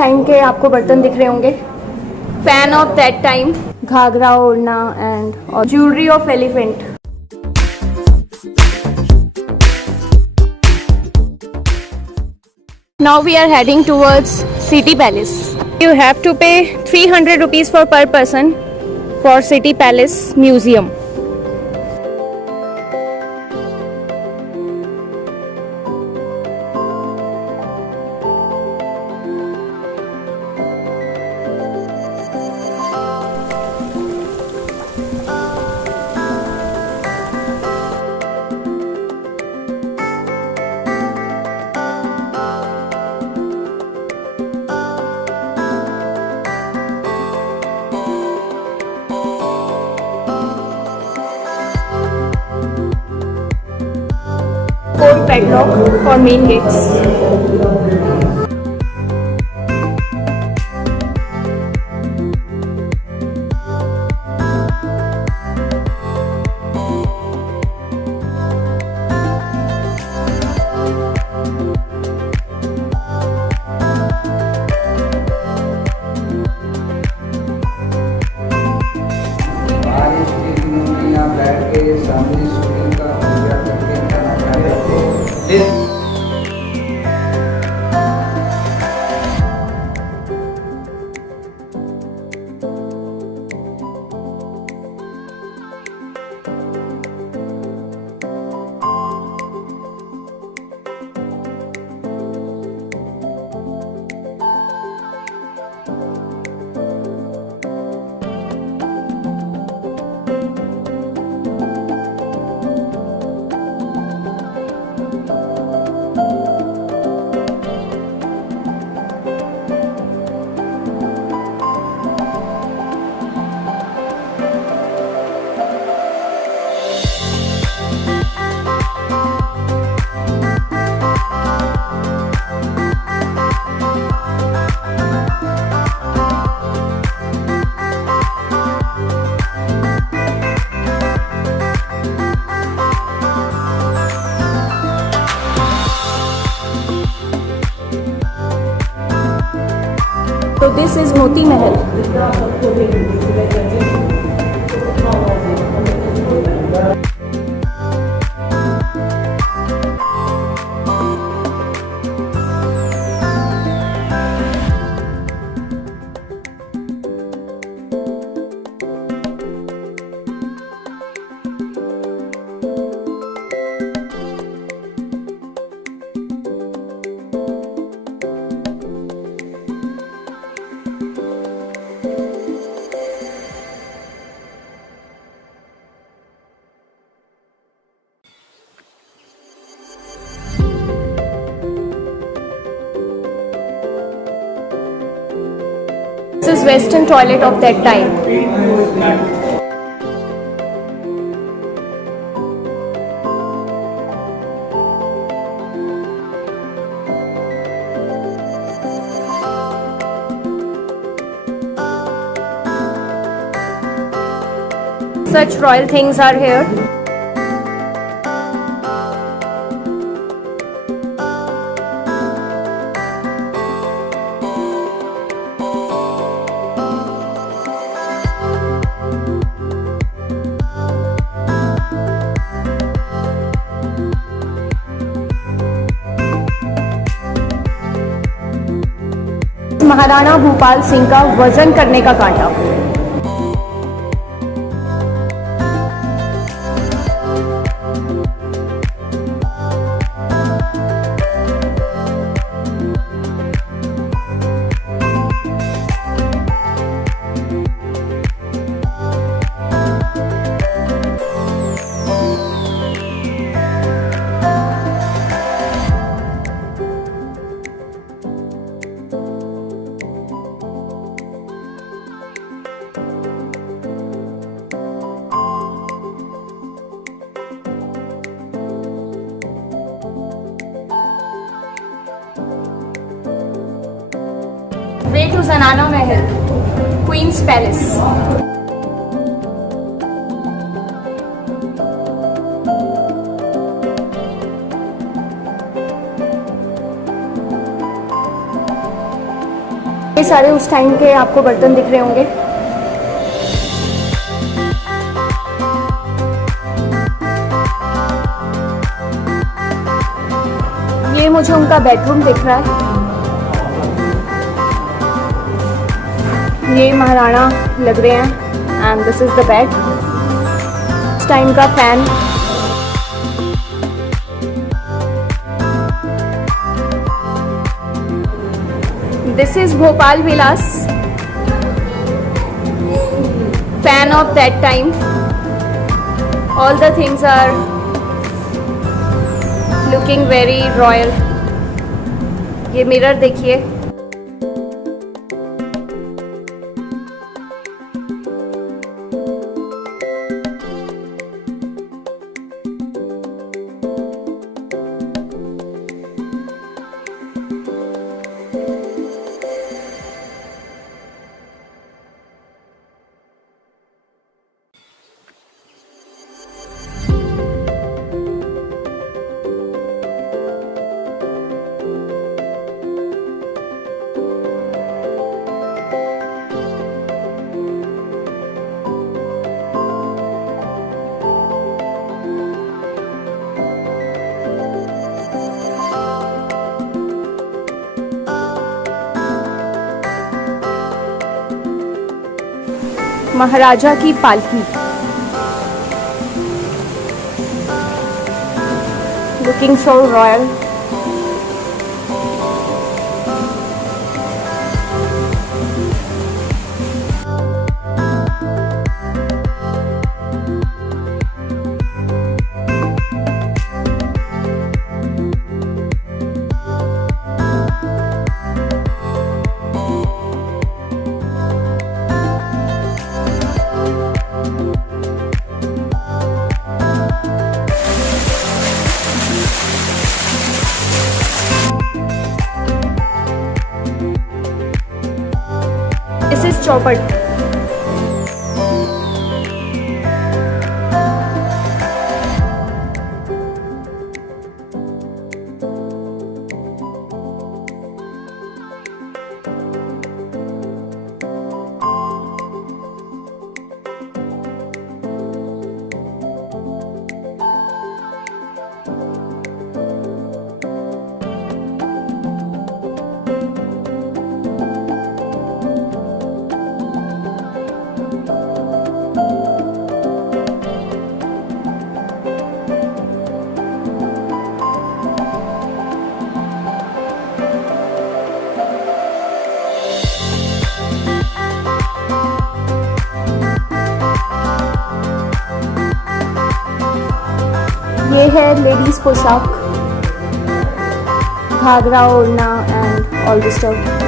टाइम के आपको बर्तन दिख रहे होंगे. Fan of that time. घाघरा ओढ़ना and jewellery of elephant. Now we are heading towards City Palace. You have to pay 300 rupees for per person for City Palace Museum. Code padlock for main gates. So this is Moti Mahal. This is Western toilet of that time. Such royal things are here. Maharana भूपाल सिंह का वजन करने का कांटा. Way to Zanana Mahal, Queen's Palace. सारे उस टाइम के आपको बर्तन दिख रहे होंगे। ये मुझे उनका बेडरूम दिख रहा है। ये महाराणा लग रहे हैं and this is the bed. इस टाइम का fan. This is Bhopal Vilas, fan of that time. All the things are looking very royal. ये मिरर देखिए। महाराजा की पालकी, looking so royal. This is चौपट। ये है लेडीज पोशाक, घाघरा, ओढ़ना and all this stuff.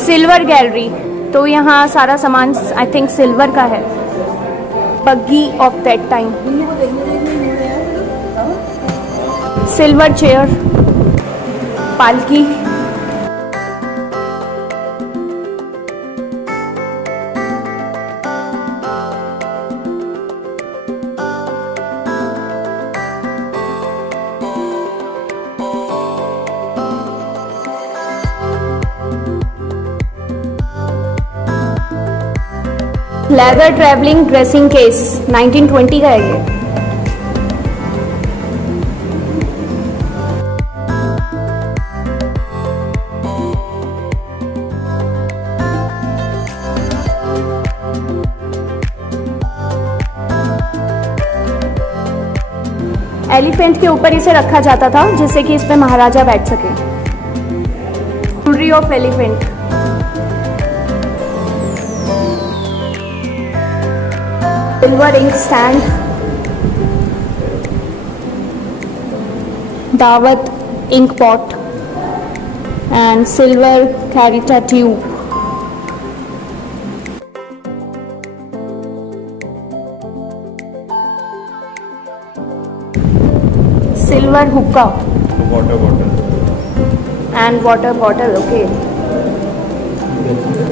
Silver gallery, तो यहाँ सारा सामान आई थिंक सिल्वर का है। बग्गी of that time, silver chair, पालकी, लेदर ट्रैवलिंग ड्रेसिंग केस 1920 का है ये। एलिफेंट के ऊपर इसे रखा जाता था जिससे कि इस पे महाराजा बैठ सके। Jewellery of elephant. Silver ink stand, दावत इंक पॉट एंड सिल्वर कैरिटा tube. Silver hookah water bottle and water bottle, okay.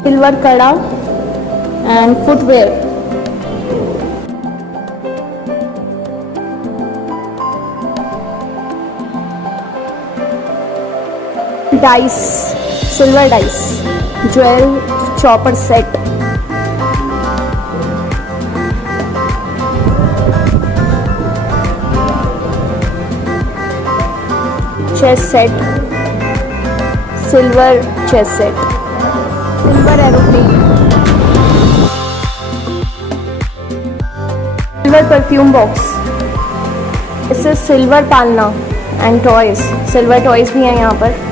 Silver kada and footwear. Dice, silver dice, jewel chopper set. Chess set, silver chess set, silver aeroplane, silver perfume box. This is silver palna and toys. Silver toys भी हैं यहाँ पर.